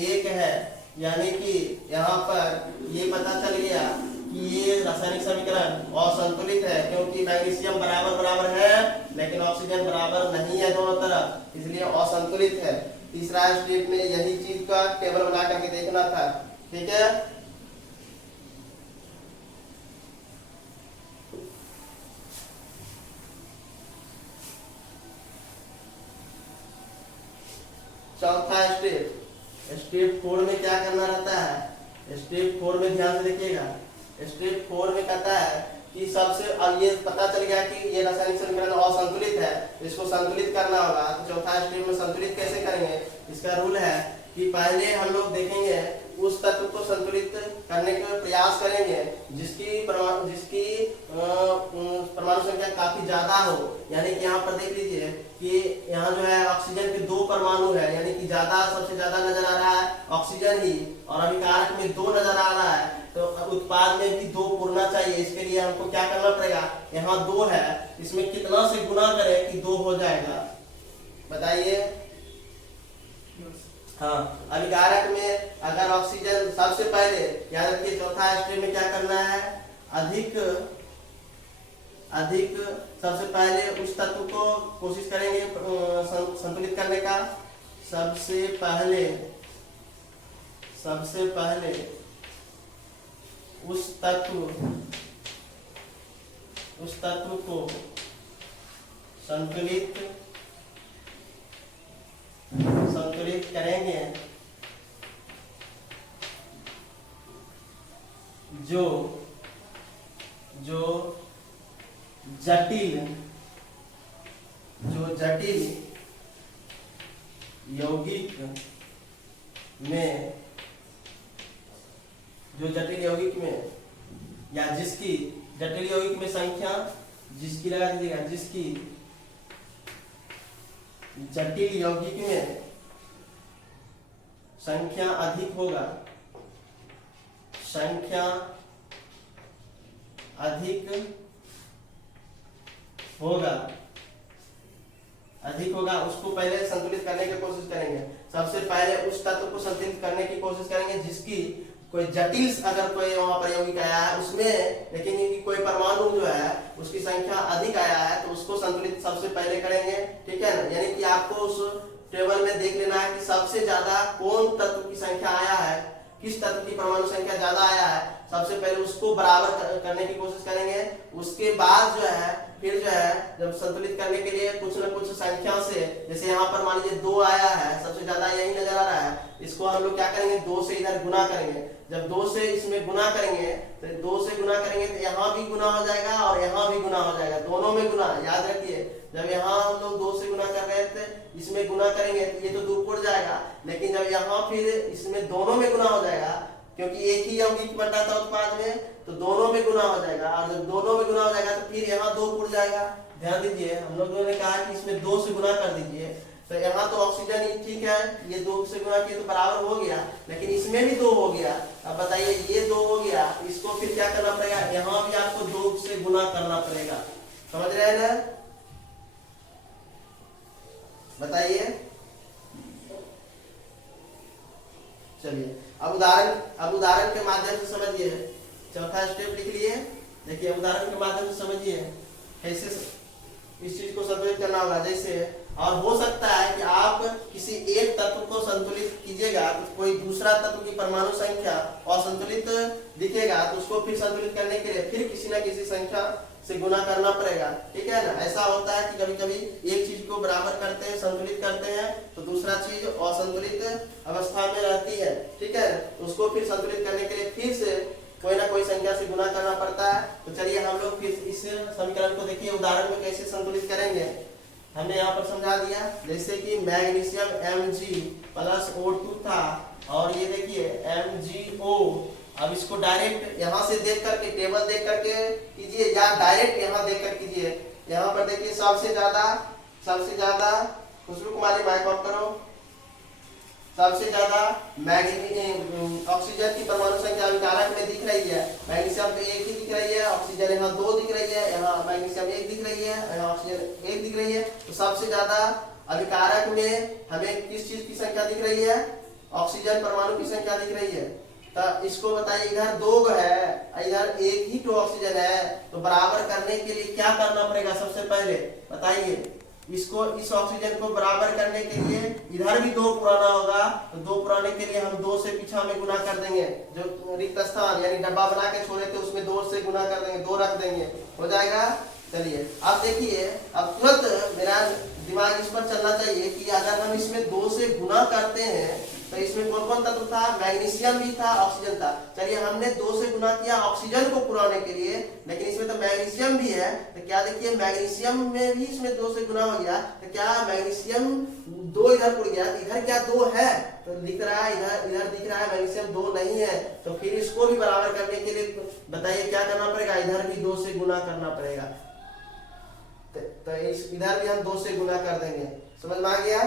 1 है, यानी कि यहाँ पर ये पता चल गया कि ये रासायनिक समीकरण असंतुलित है, क्योंकि मैग्नीशियम बराबर बराबर है लेकिन ऑक्सीजन बराबर नहीं है दोनों तरफ, इसलिए असंतुलित है। तीसरा स्टेप में यही चीज का टेबल बना करके देखना था, ठीक है। चौथा स्टेप, स्टेप 4 में क्या करना रहता है, स्टेप 4 में ध्यान से देखिएगा। स्टेप 4 में कहता है कि सबसे, अब ये पता चल गया कि ये रासायनिक समीकरण असंतुलित है, इसको संतुलित करना होगा। तो चौथा स्टेप में संतुलित कैसे करेंगे, इसका रूल है कि पहले हम लोग देखेंगे उस तत्व को संतुलित करने का प्रयास करेंगे जिसकी परमाणु संख्या काफी ज्यादा हो, यानी कि यहाँ पर देख लीजिए कि यहाँ जो है ऑक्सीजन के 2 परमाणु है, यानी कि ज्यादा, सबसे ज्यादा नजर आ रहा है ऑक्सीजन ही, और अभिकारक में 2 नजर आ रहा है, तो उत्पाद में भी 2 पूर्णा चाहिए। इसके लिए हमको क्या करना पड़ेगा, यहाँ 2 है, इसमें कितना से गुना करें कि 2 हो जाएगा, बताइए। हाँ, अभिकारक में अगर ऑक्सीजन, सबसे पहले याद रखिए चौथा स्टेप में क्या करना है, अधिक सबसे पहले उस तत्व को कोशिश करेंगे संतुलित करने का। सबसे पहले उस तत्व को संतुलित करेंगे जो जटिल यौगिक में या जिसकी जटिल यौगिक में संख्या, जिसकी लगा दीजिएगा, जिसकी जटिल यौगिक में संख्या अधिक होगा, उसको पहले संतुलित करने की कोशिश करेंगे। सबसे पहले उस तत्व को संतुलित करने की कोशिश करेंगे जिसकी कोई जटिल, अगर कोई वहां पर यौगिक आया है उसमें, लेकिन कोई परमाणु जो है उसकी संख्या अधिक आया है, तो उसको संतुलित सबसे पहले करेंगे, ठीक है ना। यानी कि आपको उस टेबल में देख लेना है कि सबसे ज्यादा कौन तत्व की संख्या आया है, किस तत्व की परमाणु संख्या ज्यादा आया है, सबसे पहले उसको बराबर करने की कोशिश करेंगे। उसके बाद जो है फिर जो है जब संतुलित करने के लिए कुछ न कुछ संख्या से, जैसे यहाँ पर मान लीजिए 2 आया है, सबसे ज्यादा यही नजर आ रहा है, इसको हम लोग क्या करेंगे, 2 से इधर गुना करेंगे। जब 2 से इसमें गुना करेंगे तो 2 से गुना करेंगे तो यहाँ भी गुना हो जाएगा और यहाँ भी गुना हो जाएगा, दोनों में गुना। याद रखिए जब यहाँ हम लोग 2 से गुना कर रहे थे, इसमें गुना करेंगे तो ये तो दूर उड़ जाएगा, लेकिन जब यहाँ फिर इसमें दोनों में गुना हो जाएगा, क्योंकि एक ही यौगिक बन रहा था उत्पाद में, तो दोनों में गुना हो जाएगा, और जब दोनों में गुना हो जाएगा तो फिर यहाँ 2 उड़ जाएगा। ध्यान दीजिए, हम लोगों ने कहा कि इसमें 2 से गुना कर दीजिए, तो यहाँ तो ऑक्सीजन ही ठीक है, ये 2 से गुना किए तो बराबर हो गया, लेकिन इसमें भी 2 हो गया। अब बताइए ये 2 हो गया, इसको फिर क्या करना पड़ेगा, यहाँ भी आपको 2 से गुना करना पड़ेगा, समझ रहे हैं ना, बताइए। चलिए अब उदाहरण के माध्यम से समझिए। चौथा स्टेप लिख लिए, देखिए उदाहरण के माध्यम से समझिए कैसे इस चीज को संतुलित करना होगा। जैसे, और हो सकता है कि आप किसी एक तत्व को संतुलित कीजिएगा तो कोई दूसरा तत्व की परमाणु संख्या असंतुलित दिखेगा, तो उसको फिर संतुलित करने के लिए फिर किसी न किसी संख्या से गुना करना पड़ेगा, ठीक है ना। ऐसा होता है कि कभी कभी एक चीज को बराबर करते हैं, संतुलित करते हैं, तो दूसरा चीज असंतुलित अवस्था में रहती है, ठीक है। उसको फिर संतुलित करने के लिए फिर से कोई ना कोई संख्या से गुना करना पड़ता है। तो चलिए हम लोग फिर इस समीकरण को देखिए उदाहरण में कैसे संतुलित करेंगे। हमने यहाँ पर समझा दिया, जैसे कि मैग्नीशियम Mg+O2 था, और ये देखिए MgO। अब इसको डायरेक्ट यहाँ से देख करके, टेबल देख करके कीजिए, या डायरेक्ट यहाँ देख कर कीजिए। यहाँ पर देखिए सबसे ज्यादा खुशबू कुमारी माइक ऑफ करो। सबसे ज्यादा ऑक्सीजन की परमाणु संख्या अभिकारक में दिख रही है। मैग्नीशियम तो एक ही दिख रही है, ऑक्सीजन यहाँ 2 दिख रही है, यहाँ मैग्नीशियम 1 दिख रही है, यहाँ ऑक्सीजन 1 दिख रही है। तो सबसे ज्यादा अभिकारक में हमें किस चीज की संख्या दिख रही है? ऑक्सीजन परमाणु की संख्या दिख रही है। तो इसको बताइए, इधर 2 है, इधर 1 ही तो ऑक्सीजन है, तो बराबर करने के लिए क्या करना पड़ेगा? सबसे पहले बताइए, इसको इस ऑक्सीजन को बराबर करने के लिए इधर भी 2 पुराना होगा, तो 2 पुराने के लिए हम 2 से पीछा में गुना कर देंगे। जो रिक्त स्थान यानी डब्बा बना के छोड़े थे उसमें 2 से गुना कर देंगे, 2 रख देंगे, हो जाएगा। चलिए अब देखिए, अब तुरंत मेरा दिमाग इस पर चलना चाहिए कि अगर हम इसमें 2 से गुना करते हैं तो इसमें कौन कौन तत्व था? मैग्नीशियम भी था, ऑक्सीजन था। चलिए हमने 2 से गुना किया ऑक्सीजन को पुराने के लिए, लेकिन इसमें तो मैग्नीशियम भी है, तो क्या देखिए मैग्नीशियम में भी इसमें 2 से गुना हो गया, तो क्या मैग्नीशियम 2 इधर उड़ गया, इधर क्या 2 है? तो दिख रहा है इधर दिख रहा है मैग्नीशियम 2 नहीं है, तो फिर इसको भी बराबर करने के लिए बताइए क्या करना पड़ेगा? इधर भी 2 से गुना करना पड़ेगा। तो इस इधर भी हम 2 से गुना कर देंगे। समझ में आ गया?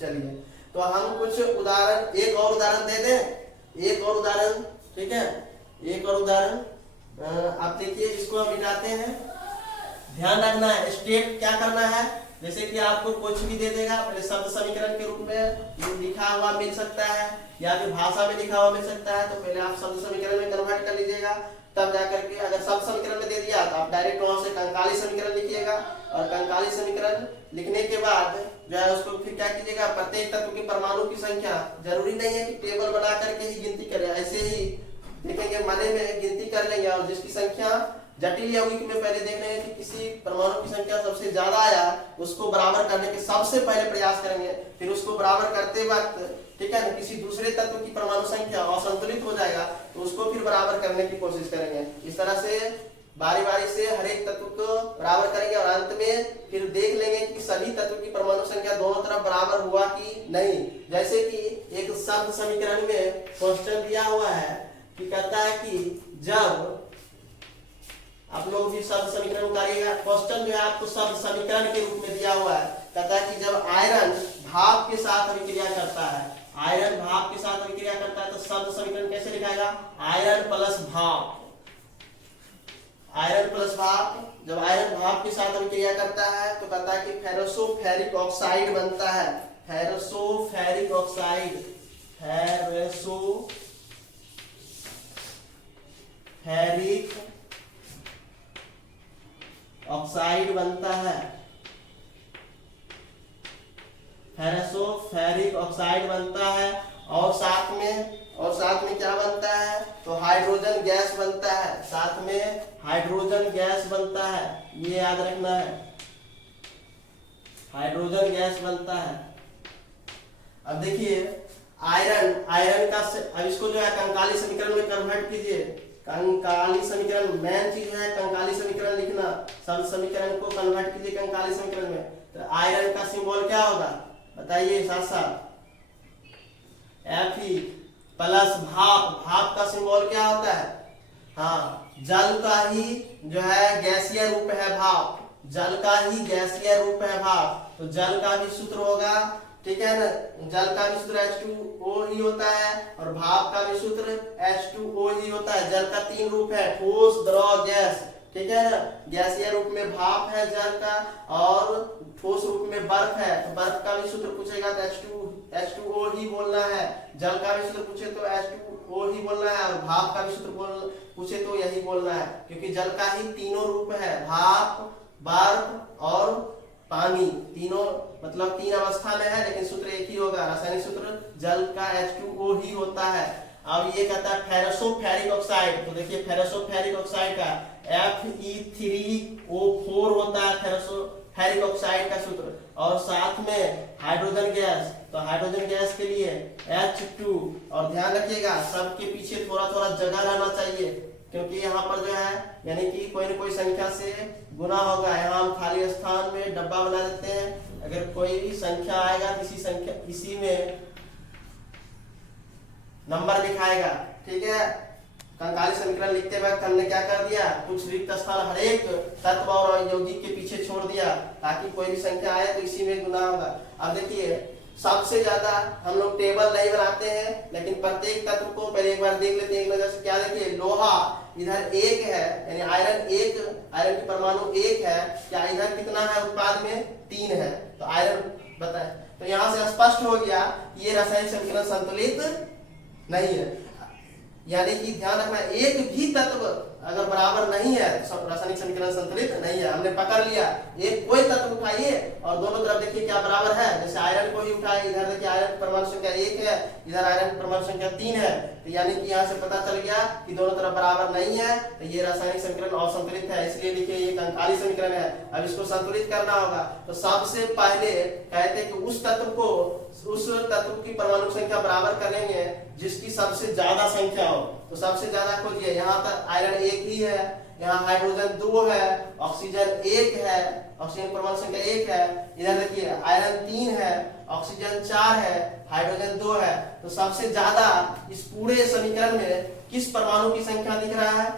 चलिए तो हम कुछ उदाहरण, एक और उदाहरण दे दें, एक और उदाहरण, ठीक है, एक और उदाहरण। आप देखिए इसको हम मिटाते हैं। ध्यान रखना है, स्टेप क्या करना है, जैसे कि आपको कुछ भी दे देगा, पहले शब्द समीकरण के रूप में लिखा हुआ मिल सकता है या फिर भाषा में लिखा हुआ मिल सकता है, तो पहले आप शब्द समीकरण में कन्वर्ट कर लीजिएगा, तब जाकर के अगर शब्द समीकरण में दे दिया तो आप डायरेक्ट वहां से कंकाली समीकरण लिखिएगा, और कंकाली समीकरण लिखने के बाद जो है उसको फिर क्या कीजिएगा, प्रत्येक तत्व की परमाणु की संख्या, जरूरी नहीं है कि टेबल बना करके ही गिनती करें, ऐसे ही देखेंगे मने में गिनती कर लेंगे, और जिसकी संख्या जटिल या वीक में पहले देख लेंगे कि किसी परमाणु की संख्या सबसे ज्यादा आया, उसको बराबर करने के सबसे पहले प्रयास करेंगे, फिर उसको बराबर करते वक्त, ठीक है, किसी दूसरे तत्व की परमाणु संख्या असंतुलित हो जाएगा तो उसको फिर बराबर करने की कोशिश करेंगे। इस तरह से बारी बारी से हर एक तत्व को बराबर करेंगे, और अंत में फिर देख लेंगे कि सभी तत्व की परमाणु संख्या दोनों तरफ बराबर हुआ कि नहीं। जैसे कि एक शब्द समीकरण में क्वेश्चन दिया हुआ है कि कहता है कि जब, आप लोग भी शब्द समीकरण उतारिएगा, क्वेश्चन जो है आपको शब्द समीकरण के रूप में दिया हुआ है, कहता है कि जब आयरन भाप के साथ अभिक्रिया करता है, आयरन भाप के साथ अभिक्रिया करता है तो शब्द समीकरण कैसे लिखाएगा? आयरन प्लस भाप, आयरन प्लस भाप। जब आयरन भाप के साथ अभिक्रिया करता है तो कहता है कि फेरोसोफेरिक ऑक्साइड बनता है, फेरोसोफेरिक ऑक्साइड, फेरोसोफेरिक ऑक्साइड बनता है, फेरोसोफेरिक ऑक्साइड बनता है, और साथ में क्या बनता है? तो हाइड्रोजन गैस बनता है, साथ में हाइड्रोजन गैस बनता है, ये याद रखना है, हाइड्रोजन गैस बनता है। अब देखिए आयरन का, अब इसको जो है कंकाली समीकरण में कन्वर्ट कीजिए। कंकाली समीकरण मेन चीज है, कंकाली समीकरण लिखना, शब्द समीकरण को कन्वर्ट कीजिए कंकाली समीकरण में। तो आयरन का सिंबल क्या होगा बताइए साथ साथ? Fe प्लस भाप, भाप का सिंबल क्या होता है? हाँ, जल का ही जो है गैसीय रूप है भाप, जल का ही गैसीय रूप है भाप, तो जल का भी सूत्र होगा, ठीक है ना, जल का भी सूत्र H2O ही होता है, और भाप का भी सूत्र H2O ही होता है। जल का 3 रूप है, ठोस, द्रव, गैस, ठीक है ना। गैसीय रूप में भाप है जल का, और ठोस रूप में बर्फ है, तो बर्फ का भी सूत्र पूछेगा तो H2O ही बोलना है, जल का भी सूत्र पूछे तो H2O ही बोलना है, और भाप का भी सूत्र पूछे तो यही बोलना है, क्योंकि जल का ही तीनों रूप है, भाप, बर्फ और पानी, तीनों मतलब 3 अवस्था में है, लेकिन सूत्र एक ही होगा, रासायनिक सूत्र जल का H2O ही होता है। अब ये कहता है फेरोसोफेरिक ऑक्साइड, तो देखिए फेरोसोफेरिक ऑक्साइड का Fe3O4 होता है फेरोसोफेरिक ऑक्साइड का सूत्र, और साथ में हाइड्रोजन गैस, तो हाइड्रोजन गैस के लिए H2, और ध्यान रखिएगा सबके पीछे थोड़ा थोड़ा जगह रहना चाहिए, क्योंकि यहाँ पर जो है यानी कि कोई न कोई संख्या से गुना होगा, यहाँ हम खाली स्थान में डब्बा बना देते हैं, अगर कोई भी संख्या आएगा किसी संख्या, इसी में नंबर दिखाएगा, ठीक है। कंकाली समीकरण लिखते वक्त हमने क्या कर दिया, कुछ रिक्त स्थान हर एक तत्व और यौगिक के पीछे छोड़ दिया ताकि कोई भी संख्या आए तो इसी में गुना होगा। अब देखिए सबसे ज्यादा हम लोग टेबल नहीं बनाते हैं, लेकिन प्रत्येक तत्व को पहले एक बार देख लेते हैं एक नजर से। क्या देखिए, लोहा इधर 1 है, यानी आयरन 1, आयरन की परमाणु 1 है। क्या इधर कितना है उत्पाद में, 3 है, तो आयरन बताएं। तो यहाँ से स्पष्ट हो गया ये रासायनिक समीकरण संतुलित नहीं है। यानी कि ध्यान रखना, एक भी तत्व अगर बराबर नहीं है रासायनिक समीकरण संतुलित नहीं है। हमने पकड़ लिया, एक कोई तत्व उठाइए और दोनों तरफ देखिए क्या बराबर है। जैसे आयरन को ही उठाए, इधर देखिए आयरन की परमाणु संख्या 1 है, इधर आयरन की परमाणु संख्या 3 है, तो यानी कि यहाँ से पता चल गया कि दोनों तरफ बराबर नहीं है, तो ये रासायनिक समीकरण असंतुलित है। इसलिए देखिए ये कंकाली समीकरण है। अब इसको संतुलित करना होगा, तो सबसे पहले कहते हैं कि उस तत्व की परमाणु संख्या बराबर करेंगे जिसकी सबसे ज्यादा संख्या हो। तो सबसे ज्यादा खोजिए, यहाँ पर आयरन 1 ही है, यहाँ हाइड्रोजन 2 है, ऑक्सीजन 1 है, ऑक्सीजन परमाणु संख्या 1 है, इधर देखिए आयरन 3 है, ऑक्सीजन 4 है, हाइड्रोजन 2 है। तो सबसे ज्यादा इस पूरे समीकरण में किस परमाणु की संख्या दिख रहा है,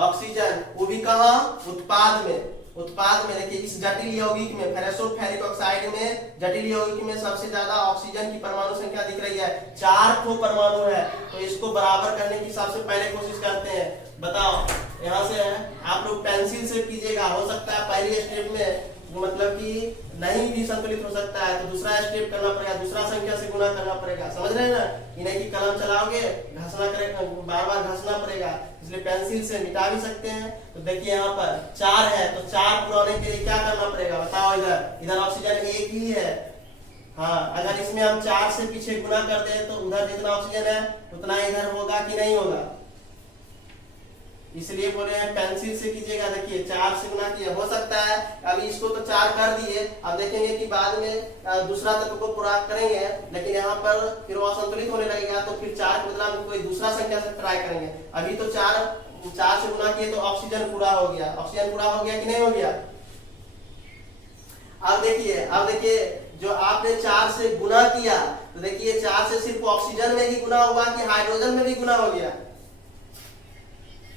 ऑक्सीजन, वो भी कहाँ, उत्पाद में। उत्पाद में देखिए इस जटिल यौगिक में, फेरेसोफेरिक ऑक्साइड में, जटिल यौगिक में सबसे ज्यादा ऑक्सीजन की परमाणु संख्या दिख रही है, 4 को परमाणु है। तो इसको बराबर करने की सबसे पहले कोशिश करते हैं। बताओ, यहाँ से आप लोग पेंसिल से कीजिएगा, हो सकता है पहली स्टेप में मतलब कि नहीं भी संतुलित हो सकता है, तो दूसरा स्टेप करना पड़ेगा, दूसरा संख्या से गुना करना पड़ेगा। समझ रहे हैं ना, ये नहीं कि कलम चलाओगे घसना करेगा, बार बार घसना पड़ेगा, इसलिए पेंसिल से मिटा भी सकते हैं। तो देखिए यहाँ पर 4 है, तो 4 पुराने के लिए क्या करना पड़ेगा, बताओ। इधर ऑक्सीजन 1 ही है, हाँ, अगर इसमें हम 4 से पीछे गुना कर दे तो उधर जितना ऑक्सीजन है उतना इधर होगा कि नहीं होगा, इसलिए बोले हैं पेंसिल से कीजिएगा। देखिए 4 से गुना किया, हो सकता है अभी इसको तो 4 कर दिए, अब देखेंगे कि बाद में दूसरा तत्व को पूरा करेंगे, लेकिन यहाँ पर फिर वो असंतुलित होने लगेगा, तो फिर 4 के बदला में कोई दूसरा संख्या से ट्राई करेंगे। अभी तो 4 से गुना किए तो ऑक्सीजन पूरा हो गया, ऑक्सीजन पूरा हो गया कि नहीं हो गया। अब देखिए जो आपने 4 से गुना किया, तो देखिए 4 से सिर्फ ऑक्सीजन में ही गुना हुआ कि हाइड्रोजन में भी गुना हो गया,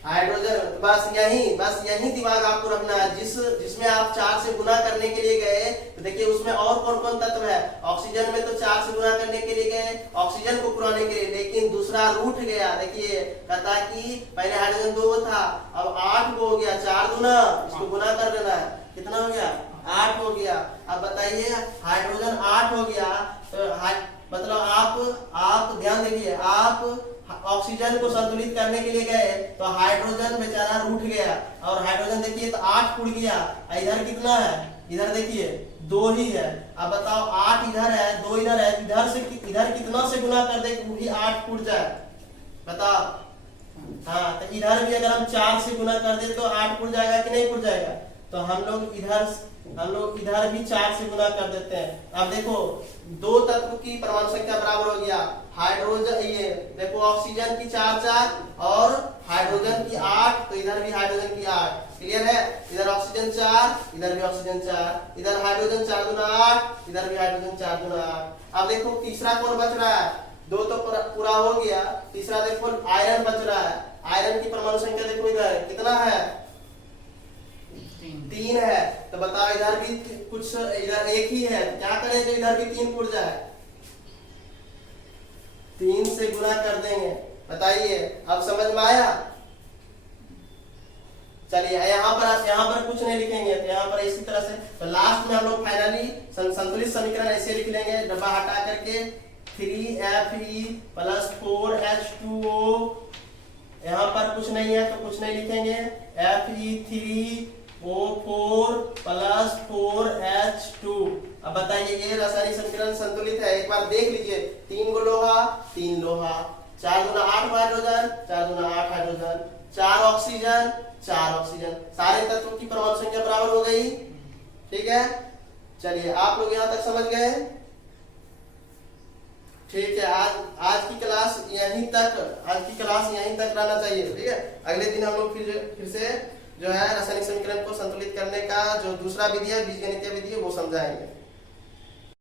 हाइड्रोजन। बस यही दिमाग आपको रखना है। जिसमें आप 4 से गुना करने के लिए गए, तो देखिए उसमें और कौन कौन तत्व है। ऑक्सीजन में तो 4 से गुना करने के लिए गए ऑक्सीजन को पुराने के लिए, लेकिन दूसरा रूठ गया। देखिए कहता कि पहले हाइड्रोजन 2 था, अब 8 को हो गया, 4 गुना, इसको गुना कर देना है, कितना हो गया, 8 हो गया। अब बताइए हाइड्रोजन 8 हो गया, तो मतलब आप ध्यान देखिए, आप ऑक्सीजन को संतुलित करने के लिए गए तो हाइड्रोजन बेचारा रूठ गया, और हाइड्रोजन देखिए तो 8 फूट गया। इधर कितना है, इधर देखिए 2 ही है। अब बताओ 8 इधर है, 2 इधर है, इधर कितना से गुना कर दे कि वो भी 8 फूट जाए, बताओ। हाँ, तो इधर भी अगर हम 4 से गुना कर दे तो 8 फूट जाएगा कि नहीं फूट जाएगा। तो हम लोग इधर भी 4 से गुना कर देते हैं। अब देखो 2 तत्व की परमाणु संख्या बराबर हो गया, हाइड्रोजन, ये देखो ऑक्सीजन की 4 और हाइड्रोजन की 8, तो इधर भी हाइड्रोजन की 8। क्लियर है, इधर ऑक्सीजन 4, इधर भी ऑक्सीजन 4, इधर हाइड्रोजन 4 दूना 8, इधर भी हाइड्रोजन 4 दूना 8। अब देखो तीसरा कौन बच रहा है, 2 तो पूरा हो गया, तीसरा देखो आयरन बच रहा है। आयरन की परमाणु संख्या देखो इधर कितना है, 3 है। तो बताओ इधर भी कुछ, इधर 1 ही है, क्या करें तो इधर भी 3 फूट जाए, 3 से गुना कर देंगे। बताइए अब समझ में आया। चलिए यहाँ पर कुछ नहीं लिखेंगे, तो यहाँ पर इसी तरह से, तो लास्ट में हम लोग फाइनली संतुलित समीकरण ऐसे लिख लेंगे, डब्बा हटा करके 3Fe + 4H2O। यहाँ पर कुछ नहीं है तो कुछ नहीं लिखेंगे, Fe3O4 + 4H2। अब बताइए ये रासायनिक समीकरण संतुलित है। एक बार देख लीजिए, 3 गो लोहा, 3 लोहा, 4 दूना 8 हाइड्रोजन, 4 दूना 8 हाइड्रोजन, 4 ऑक्सीजन, 4 ऑक्सीजन, सारे तत्वों की परमाणु संख्या बराबर हो गई। ठीक है, चलिए आप लोग यहाँ तक समझ गए। ठीक है, आज की क्लास यहीं तक रहना चाहिए। ठीक है, अगले दिन हम लोग फिर से जो है रासायनिक समीकरण को संतुलित करने का जो दूसरा विधि है, बीजगणितीय विधि है, वो समझाएंगे।